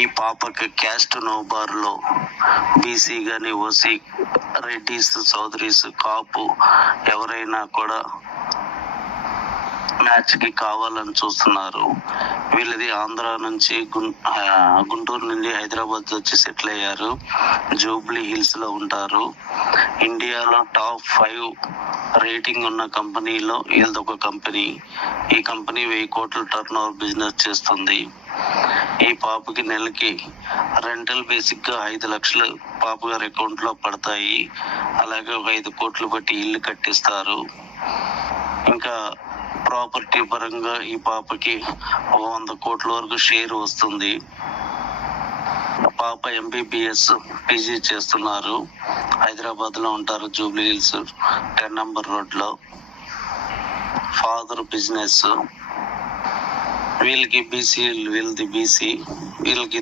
ఈ పాపకి caste no bar లో బీసీ గాని, ఓసీ, రెడ్డిస్, చౌదరీస్, కాపు ఎవరైనా కూడా మ్యాచ్ కి కావాలని చూస్తున్నారు. వీళ్ళది ఆంధ్ర నుంచి గుంటూరు నుండి హైదరాబాద్ వచ్చి సెటిల్ అయ్యారు. జూబ్లీ హిల్స్ లో ఉంటారు. ఇండియాలో టాప్ 5 రేటింగ్ ఉన్న కంపెనీలో వీళ్ళది ఒక కంపెనీ. ఈ కంపెనీ 1000 కోట్ల టర్న్ ఓవర్ బిజినెస్ చేస్తుంది. ఈ పాపకి నెలకి రెంటల్ బేసిక్ గా 5 లక్షలు పాప గారి అకౌంట్ లో పడతాయి. అలాగే ఒక 5 కోట్లు పెట్టి ఇల్లు కట్టిస్తారు. ఇంకా ప్రాపర్టీ పరంగా ఈ పాపకి 100 కోట్ల వరకు షేర్ వస్తుంది. పాప MBBS PG చేస్తున్నారు. హైదరాబాద్ లో ఉంటారు. జూబ్లీ హిల్స్ 10 నంబర్ రోడ్ లో. Father business. వీళ్ళది బీసీ, వీళ్ళకి